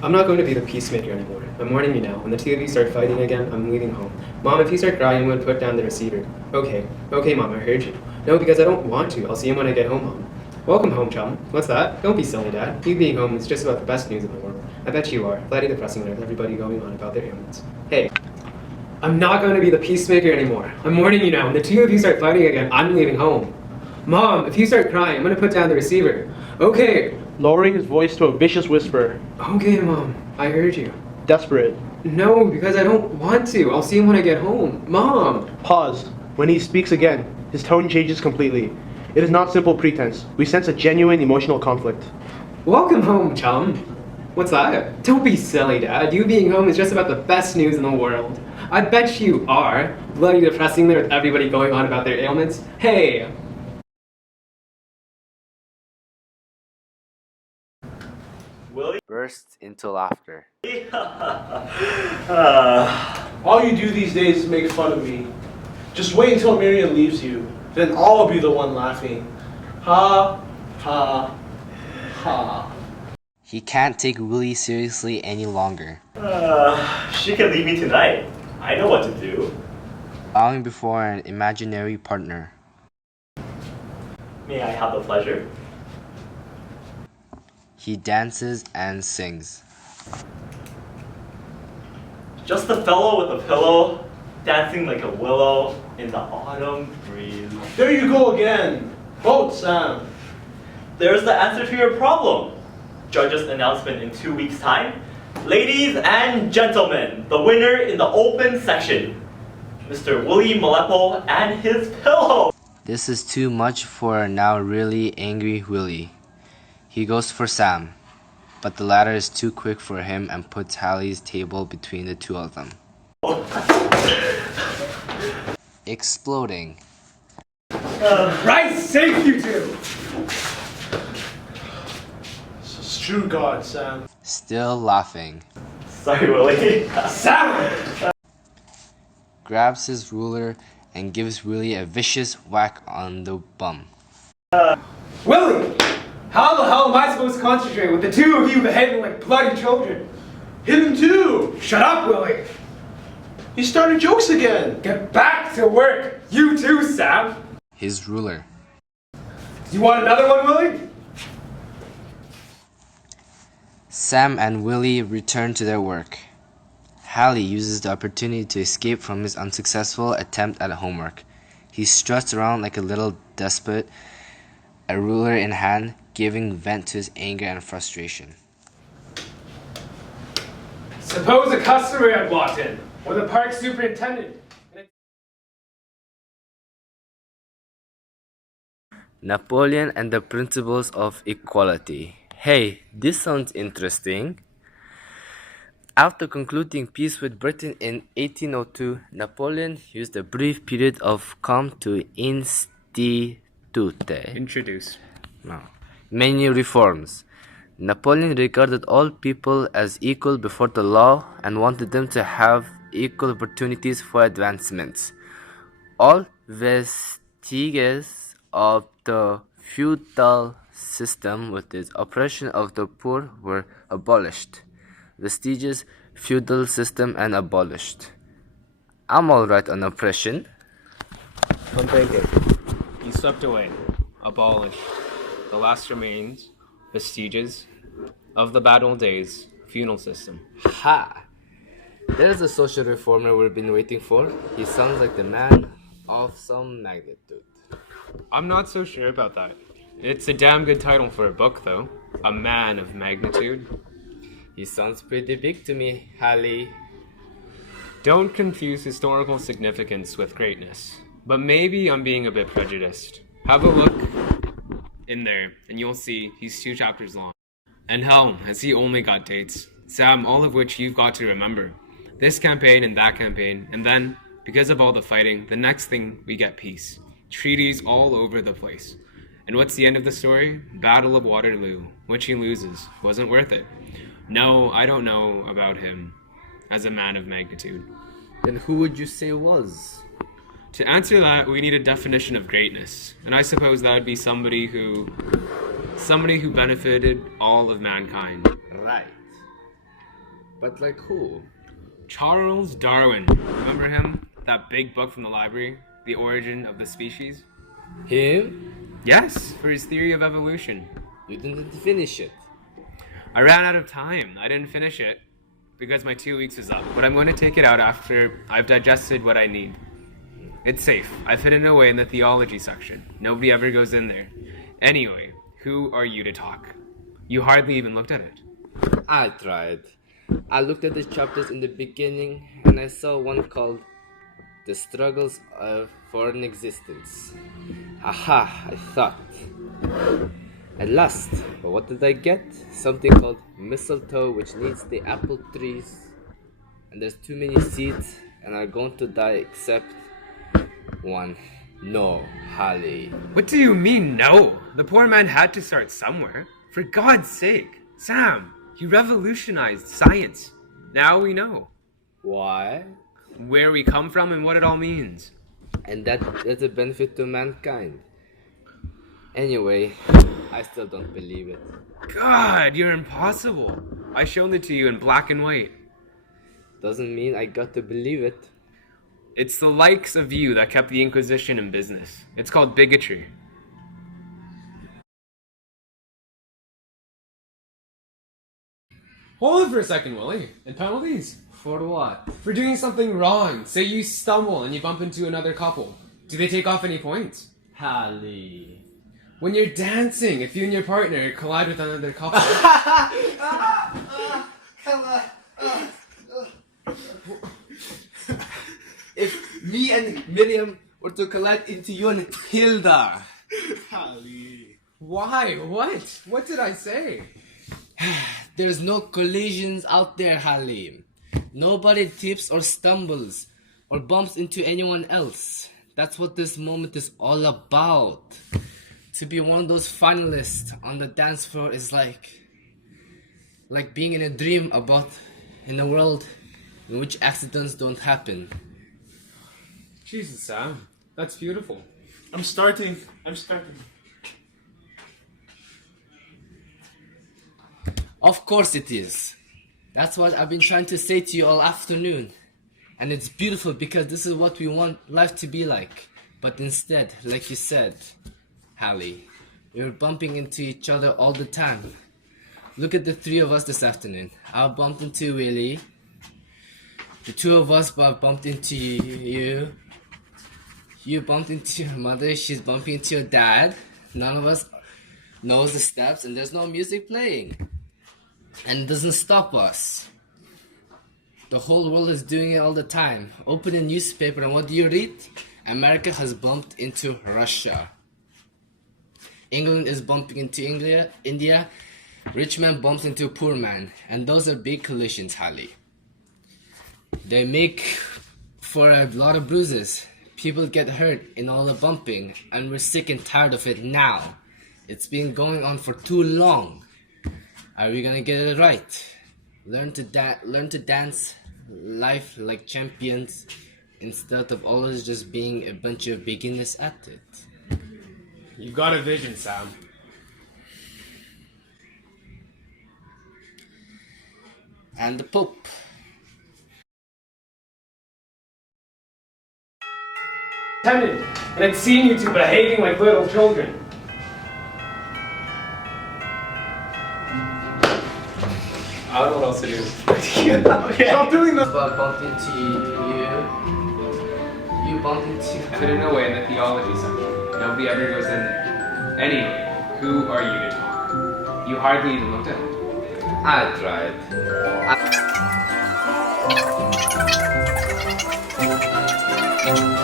I'm not going to be the peacemaker anymore. I'm warning you now. When the two of you start fighting again, I'm leaving home. Mom, if you start crying, I'm going to put down the receiver. Okay. Okay, Mom, I heard you. No, because I don't want to. I'll see him when I get home, Mom. Welcome home, chum. What's that? Don't be silly, Dad. You being home is just about the best news in the world. I bet you are. Bloody depressing with everybody going on about their ailments. Hey, I'm not going to be the peacemaker anymore. I'm warning you now. When the two of you start fighting again, I'm leaving home. Mom, if you start crying, I'm going to put down the receiver. Okay. Lowering his voice to a vicious whisper. Okay, Mom. I heard you. Desperate. No, because I don't want to. I'll see him when I get home. Mom! Pause. When he speaks again, his tone changes completely. It is not simple pretense. We sense a genuine emotional conflict. Welcome home, chum. What's that? Don't be silly, Dad. You being home is just about the best news in the world. I bet you are. Bloody depressing there with everybody going on about their ailments. Hey! Willie bursts into laughter. All you do these days is make fun of me. Just wait until Miriam leaves you. Then I'll be the one laughing. Ha, ha, ha. He can't take Willie seriously any longer. She can leave me tonight. I know what to do. Bowing before an imaginary partner. May I have the pleasure? He dances and sings. Just a fellow with a pillow, dancing like a willow in the autumn breeze. There you go again. Vote, Sam. There's the answer to your problem. Judge's announcement in 2 weeks' time. Ladies and gentlemen, the winner in the open section, Mr. Willie Mhatb and his pillow. This is too much for a now really angry Willie. He goes for Sam, but the latter is too quick for him and puts Hallie's table between the two of them. Exploding. Christ save you two! This is true God, Sam. Still laughing. Sorry, Willie. Sam! Grabs his ruler and gives Willie a vicious whack on the bum. Willie! How the hell am I supposed to concentrate with the two of you behaving like bloody children? Hit him too. Shut up, Willie! He started jokes again. Get back to work! You too, Sam! His ruler. You want another one, Willie? Sam and Willie return to their work. Hallie uses the opportunity to escape from his unsuccessful attempt at homework. He struts around like a little despot, a ruler in hand, giving vent to his anger and frustration. Suppose a customer had walked in, or the park superintendent. Napoleon and the Principles of Equality. Hey, this sounds interesting. After concluding peace with Britain in 1802, Napoleon used a brief period of calm to Introduce. Many reforms. Napoleon regarded all people as equal before the law and wanted them to have equal opportunities for advancements. All vestiges of the feudal system with its oppression of the poor were abolished. Vestiges, feudal system, and abolished. I'm alright on oppression. He swept away, abolished, the last remains, vestiges, of the bad old days, feudal system. Ha! There's a social reformer we've been waiting for. He sounds like the man of some magnitude. I'm not so sure about that. It's a damn good title for a book, though. A Man of Magnitude. He sounds pretty big to me, Hallie. Don't confuse historical significance with greatness. But maybe I'm being a bit prejudiced. Have a look in there, and you'll see he's 2 chapters long. And hell, has he only got dates? Sam, all of which you've got to remember. This campaign and that campaign, and then, because of all the fighting, the next thing we get peace. Treaties all over the place. And what's the end of the story? Battle of Waterloo, which he loses. Wasn't worth it. No, I don't know about him as a man of magnitude. Then who would you say was? To answer that, we need a definition of greatness. And I suppose that would be somebody who benefited all of mankind. Right. But like who? Charles Darwin. Remember him? That big book from the library? The Origin of the Species? Him? Yes, for his theory of evolution. You didn't finish it. I ran out of time. I didn't finish it because my 2 weeks was up. But I'm going to take it out after I've digested what I need. It's safe. I've hidden it away in the theology section. Nobody ever goes in there. Anyway, who are you to talk? You hardly even looked at it. I tried. I looked at the chapters in the beginning and I saw one called The Struggles for an Existence. Aha, I thought. At last, but what did I get? Something called mistletoe, which needs the apple trees. And there's too many seeds and are going to die except one. No, Holly. What do you mean, no? The poor man had to start somewhere. For God's sake, Sam, he revolutionized science. Now we know Why? where we come from and what it all means. And that's a benefit to mankind. Anyway, I still don't believe it. God, you're impossible. I shown it to you in black and white. Doesn't mean I got to believe it. It's the likes of you that kept the Inquisition in business. It's called bigotry. Hold on for a second, Willie. And penalties? For what? For doing something wrong. Say you stumble and you bump into another couple. Do they take off any points? Holly. When you're dancing, if you and your partner collide with another couple. If me and Miriam were to collide into you and Hilda. Holly. Why? What? What did I say? There's no collisions out there, Halim. Nobody trips or stumbles or bumps into anyone else. That's what this moment is all about. To be one of those finalists on the dance floor is like being in a dream in a world in which accidents don't happen. Jesus, Sam. That's beautiful. I'm starting. Of course it is. That's what I've been trying to say to you all afternoon. And it's beautiful because this is what we want life to be like. But instead, like you said, Hallie, we're bumping into each other all the time. Look at the three of us this afternoon. I bumped into Willie. The two of us bumped into you. You bumped into your mother. She's bumping into your dad. None of us knows the steps and there's no music playing. And it doesn't stop us. The whole world is doing it all the time. Open a newspaper and what do you read? America has bumped into Russia. England is bumping into India. Rich man bumps into a poor man. And those are big collisions, Holly. They make for a lot of bruises. People get hurt in all the bumping. And we're sick and tired of it now. It's been going on for too long. Are we gonna get it right? Learn to dance life like champions instead of always just being a bunch of beginners at it. You've got a vision, Sam. And the Pope. And it's seen you two behaving like little children. I don't know what else to do. Stop doing this. But bumped into you bumped into I didn't know way in the theology section. Nobody ever goes in there. Anyway, who are you to talk? You hardly even looked at it. I tried.